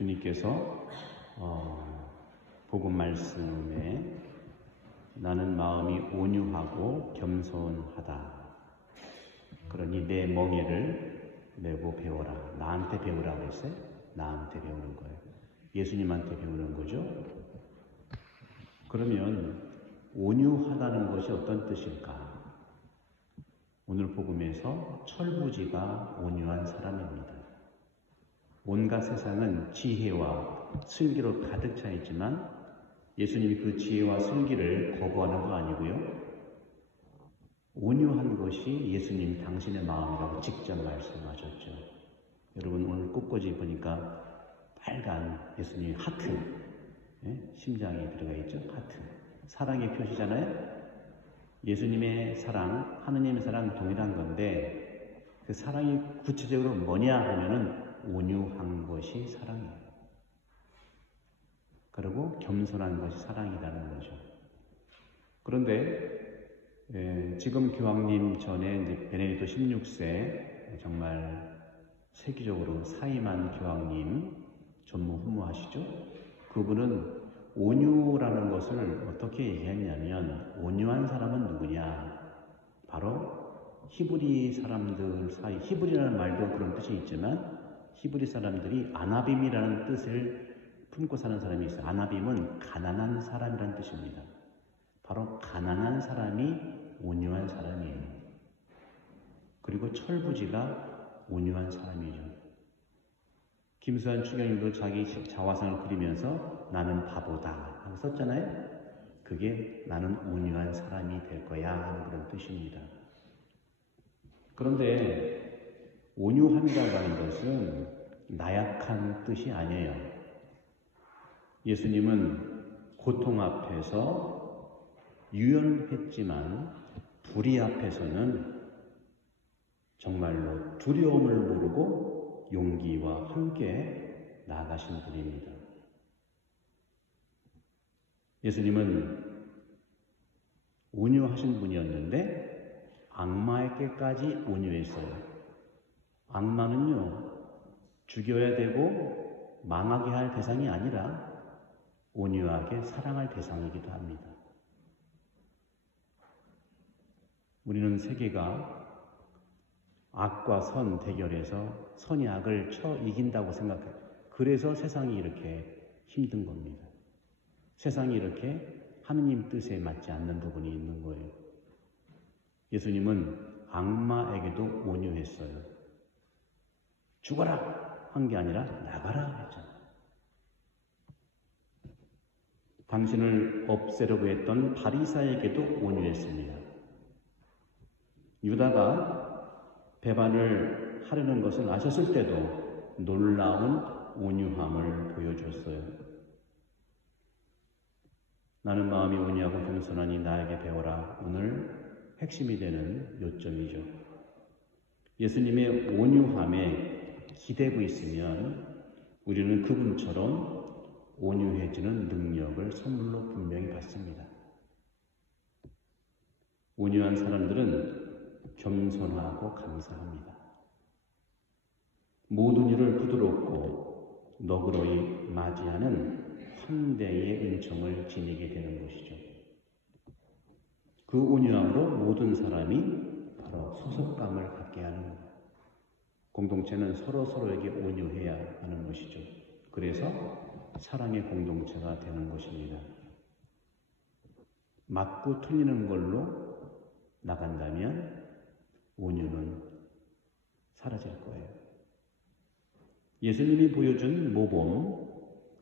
주님께서 복음 말씀에 나는 마음이 온유하고 겸손하다. 그러니 내 멍에를 메고 배워라. 나한테 배우라고 했어요. 나한테 배우는 거예요. 예수님한테 배우는 거죠. 그러면 온유하다는 것이 어떤 뜻일까? 오늘 복음에서 철부지가 온유한 사람입니다. 온갖 세상은 지혜와 슬기로 가득 차 있지만 예수님이 그 지혜와 슬기를 거부하는 거 아니고요. 온유한 것이 예수님 당신의 마음이라고 직접 말씀하셨죠. 여러분 오늘 꽃꽂이 보니까 빨간 예수님 하트, 심장에 들어가 있죠. 하트. 사랑의 표시잖아요. 예수님의 사랑, 하느님의 사랑 동일한 건데 그 사랑이 구체적으로 뭐냐 하면은 온유한 것이 사랑이에요. 그리고 겸손한 것이 사랑이라는 거죠. 그런데 지금 교황님 전에 이제 베네딕토 16세 정말 세계적으로 사임한 교황님 전무후무하시죠. 그분은 온유라는 것을 어떻게 얘기했냐면 온유한 사람은 누구냐? 바로 히브리 사람들 사이, 히브리라는 말도 그런 뜻이 있지만 히브리 사람들이 아나빔이라는 뜻을 품고 사는 사람이 있어요. 아나빔은 가난한 사람이라는 뜻입니다. 바로 가난한 사람이 온유한 사람이에요. 그리고 철부지가 온유한 사람이죠. 김수환 추경님도 자기 자화상을 그리면서 나는 바보다 하고 썼잖아요. 그게 나는 온유한 사람이 될 거야 하는 그런 뜻입니다. 그런데 온유한다는 것은 나약한 뜻이 아니에요. 예수님은 고통 앞에서 유연했지만 불의 앞에서는 정말로 두려움을 모르고 용기와 함께 나아가신 분입니다. 예수님은 온유하신 분이었는데 악마에게까지 온유했어요. 악마는요, 죽여야 되고 망하게 할 대상이 아니라 온유하게 사랑할 대상이기도 합니다. 우리는 세계가 악과 선 대결에서 선이 악을 쳐 이긴다고 생각해요. 그래서 세상이 이렇게 힘든 겁니다. 세상이 이렇게 하느님 뜻에 맞지 않는 부분이 있는 거예요. 예수님은 악마에게도 온유했어요. 죽어라 한 게 아니라 나가라 했잖아요. 당신을 없애려고 했던 바리사에게도 온유했습니다. 유다가 배반을 하려는 것을 아셨을 때도 놀라운 온유함을 보여줬어요. 나는 마음이 온유하고 겸손하니 나에게 배워라. 오늘 핵심이 되는 요점이죠. 예수님의 온유함에 기대고 있으면 우리는 그분처럼 온유해지는 능력을 선물로 분명히 받습니다. 온유한 사람들은 겸손하고 감사합니다. 모든 일을 부드럽고 너그러이 맞이하는 환대의 은총을 지니게 되는 것이죠. 그 온유함으로 모든 사람이 바로 소속감을 갖게 하는 거예요. 공동체는 서로에게 온유해야 하는 것이죠. 그래서 사랑의 공동체가 되는 것입니다. 맞고 틀리는 걸로 나간다면 온유는 사라질 거예요. 예수님이 보여준 모범,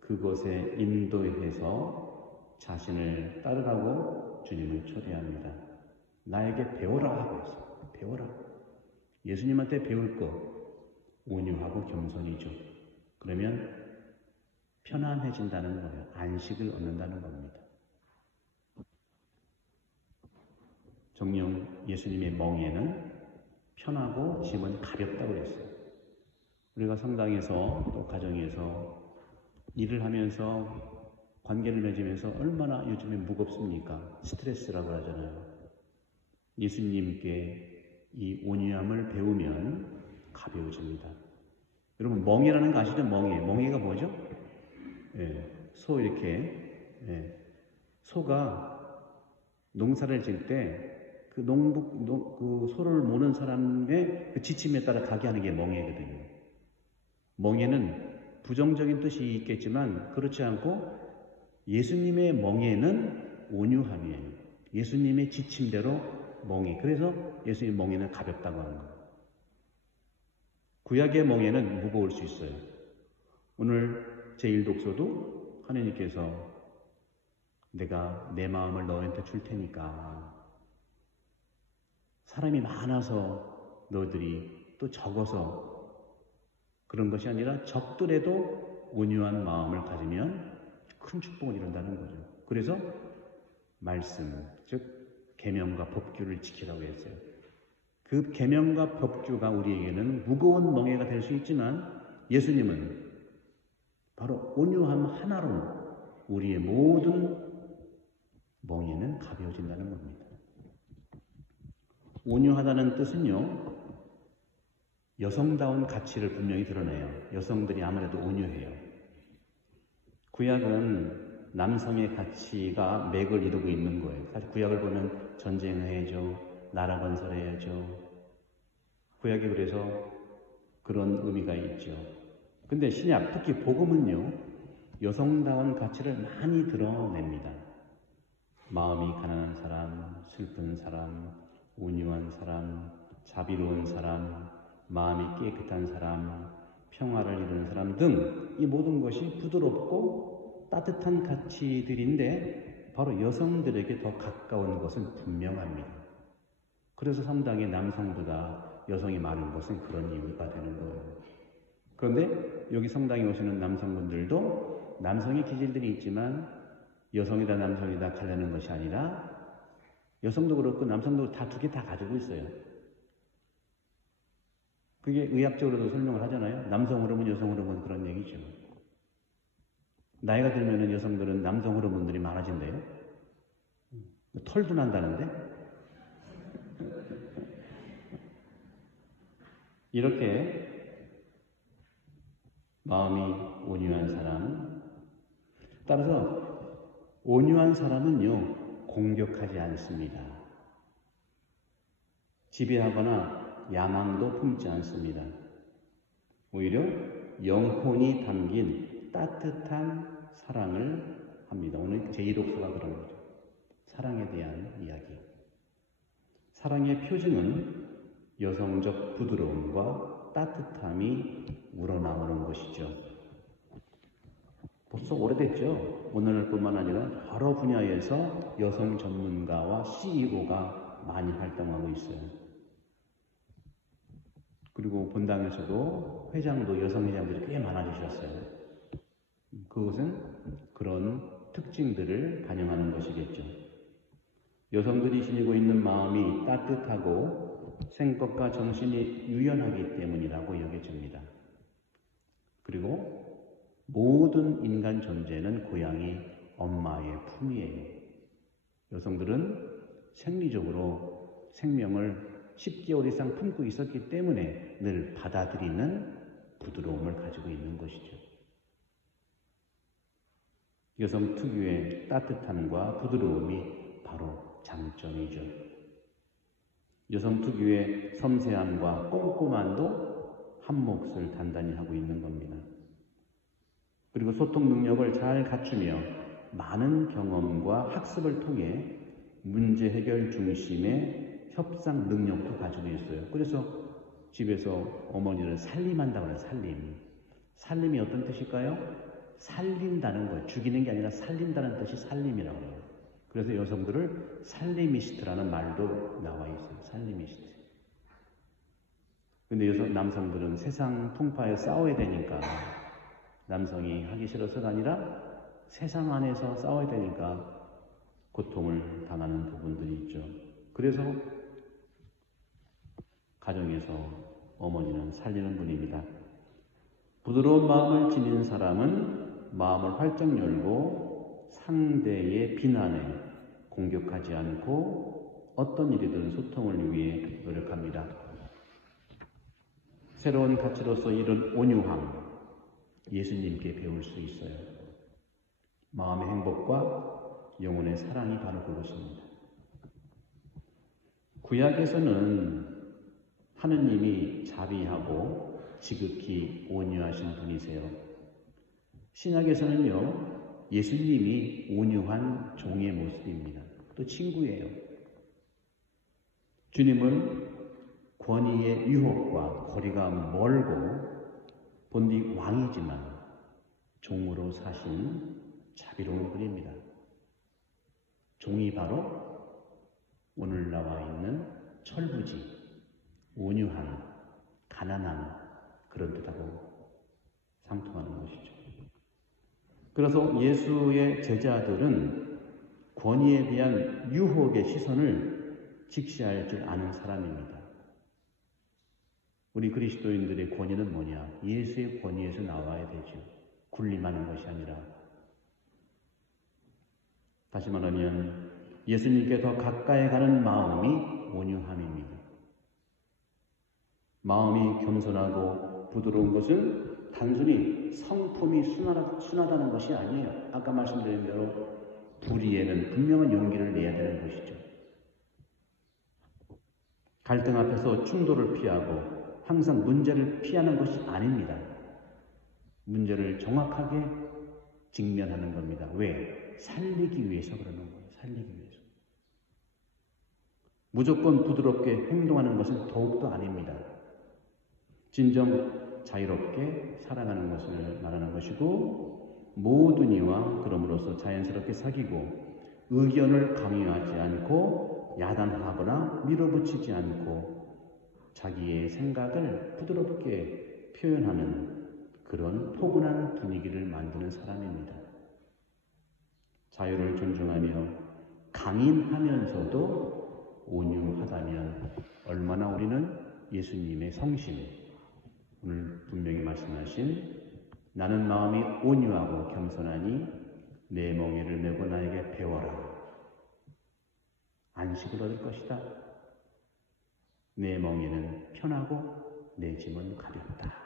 그것에 인도해서 자신을 따르라고 주님을 초대합니다. 나에게 배워라 하고 있어요. 배워라. 예수님한테 배울 거 온유하고 겸손이죠. 그러면 편안해진다는 거예요. 안식을 얻는다는 겁니다. 정녕 예수님의 멍에는 편하고 짐은 가볍다고 했어요. 우리가 성당에서 또 가정에서 일을 하면서 관계를 맺으면서 얼마나 요즘에 무겁습니까? 스트레스라고 하잖아요. 예수님께 이 온유함을 배우면 가벼워집니다. 여러분 멍이라는 거 아시죠? 멍이가 뭐죠? 예, 소 이렇게 소가 농사를 질 때 그 그 소를 모는 사람의 그 지침에 따라 가게 하는 게 멍에거든요. 멍에는 부정적인 뜻이 있겠지만 그렇지 않고 예수님의 멍에는 온유함이에요. 예수님의 지침대로 멍에. 그래서 예수님의 멍에는 가볍다고 하는 거예요. 구약의 멍에는 무거울 수 있어요. 오늘 제1독서도 하나님께서 내가 내 마음을 너희한테 줄 테니까 사람이 많아서 너희들이 또 적어서 그런 것이 아니라 적들에도 온유한 마음을 가지면 큰 축복을 이룬다는 거죠. 그래서 말씀, 즉 계명과 법규를 지키라고 했어요. 그 계명과 법규가 우리에게는 무거운 멍에가 될 수 있지만 예수님은 바로 온유함 하나로 우리의 모든 멍에는 가벼워진다는 겁니다. 온유하다는 뜻은요, 여성다운 가치를 분명히 드러내요. 여성들이 아무래도 온유해요. 구약은 남성의 가치가 맥을 이루고 있는 거예요. 사실 구약을 보면 전쟁해야죠, 나라 건설해야죠. 구약이 그래서 그런 의미가 있죠. 근데 신약, 특히 복음은요, 여성다운 가치를 많이 드러냅니다. 마음이 가난한 사람, 슬픈 사람, 온유한 사람, 자비로운 사람, 마음이 깨끗한 사람, 평화를 이루는 사람 등 이 모든 것이 부드럽고 따뜻한 가치들인데 바로 여성들에게 더 가까운 것은 분명합니다. 그래서 상당히 남성보다 여성이 많은 것은 그런 이유가 되는 거예요. 그런데 여기 성당에 오시는 남성분들도 남성의 기질들이 있지만 여성이다 남성이다 가려는 것이 아니라 여성도 그렇고 남성도 다 두 개 다 가지고 있어요. 그게 의학적으로도 설명을 하잖아요. 남성 호르몬, 여성 호르몬 그런 얘기죠. 나이가 들면은 여성들은 남성 호르몬들이 많아진대요. 털도 난다는데? 이렇게 마음이 온유한 사람, 따라서 온유한 사람은요, 공격하지 않습니다. 지배하거나 야망도 품지 않습니다. 오히려 영혼이 담긴 따뜻한 사랑을 합니다. 오늘 제1독서가 그런 거죠. 사랑에 대한 이야기. 사랑의 표징은 여성적 부드러움과 따뜻함이 우러나오는 것이죠. 벌써 오래됐죠. 오늘뿐만 아니라 여러 분야에서 여성 전문가와 CEO가 많이 활동하고 있어요. 그리고 본당에서도 회장도 여성 회장들이 꽤 많아지셨어요. 그것은 그런 특징들을 반영하는 것이겠죠. 여성들이 지니고 있는 마음이 따뜻하고 생각과 정신이 유연하기 때문이라고 여겨집니다. 그리고 모든 인간 존재는 고향이 엄마의 품이에요. 여성들은 생리적으로 생명을 10개월 이상 품고 있었기 때문에 늘 받아들이는 부드러움을 가지고 있는 것이죠. 여성 특유의 따뜻함과 부드러움이 바로 장점이죠. 여성 특유의 섬세함과 꼼꼼함도 한 몫을 단단히 하고 있는 겁니다. 그리고 소통 능력을 잘 갖추며 많은 경험과 학습을 통해 문제 해결 중심의 협상 능력도 가지고 있어요. 그래서 집에서 어머니를 살림한다고 해요. 살림. 살림이 어떤 뜻일까요? 살린다는 거예요. 죽이는 게 아니라 살린다는 뜻이 살림이라고 해요. 그래서 여성들을 살리미스트라는 말도 나와 있어요. 살리미스트. 근데 남성들은 세상 풍파에 싸워야 되니까 남성이 하기 싫어서가 아니라 세상 안에서 싸워야 되니까 고통을 당하는 부분들이 있죠. 그래서 가정에서 어머니는 살리는 분입니다. 부드러운 마음을 지닌 사람은 마음을 활짝 열고 상대의 비난에 공격하지 않고 어떤 일이든 소통을 위해 노력합니다. 새로운 가치로서 이런 온유함, 예수님께 배울 수 있어요. 마음의 행복과 영혼의 사랑이 바로 그것입니다. 구약에서는 하느님이 자비하고 지극히 온유하신 분이세요. 신약에서는요, 예수님이 온유한 종의 모습입니다. 또 친구예요. 주님은 권위의 유혹과 거리가 멀고 본디 왕이지만 종으로 사신 자비로운 분입니다. 종이 바로 오늘 나와 있는 철부지, 온유한, 가난한 그런 뜻하고 상통하는 것이죠. 그래서 예수의 제자들은 권위에 대한 유혹의 시선을 직시할 줄 아는 사람입니다. 우리 그리스도인들의 권위는 뭐냐? 예수의 권위에서 나와야 되죠. 군림하는 것이 아니라. 다시 말하면 예수님께 더 가까이 가는 마음이 온유함입니다. 마음이 겸손하고 부드러운 것은 단순히 성품이 순하다는 것이 아니에요. 아까 말씀드린 대로 불의에는 분명한 용기를 내야 되는 것이죠. 갈등 앞에서 충돌을 피하고 항상 문제를 피하는 것이 아닙니다. 문제를 정확하게 직면하는 겁니다. 왜? 살리기 위해서 그러는 거예요. 살리기 위해서. 무조건 부드럽게 행동하는 것은 더욱더 아닙니다. 진정 자유롭게 살아가는 것을 말하는 것이고, 모든 이와 그럼으로써 자연스럽게 사귀고 의견을 강요하지 않고 야단하거나 밀어붙이지 않고 자기의 생각을 부드럽게 표현하는 그런 포근한 분위기를 만드는 사람입니다. 자유를 존중하며 강인하면서도 온유하다면 얼마나 우리는 예수님의 성심, 오늘 분명히 말씀하신 나는 마음이 온유하고 겸손하니 내 멍에를 메고 나에게 배워라. 안식을 얻을 것이다. 내 멍에는 편하고 내 짐은 가볍다.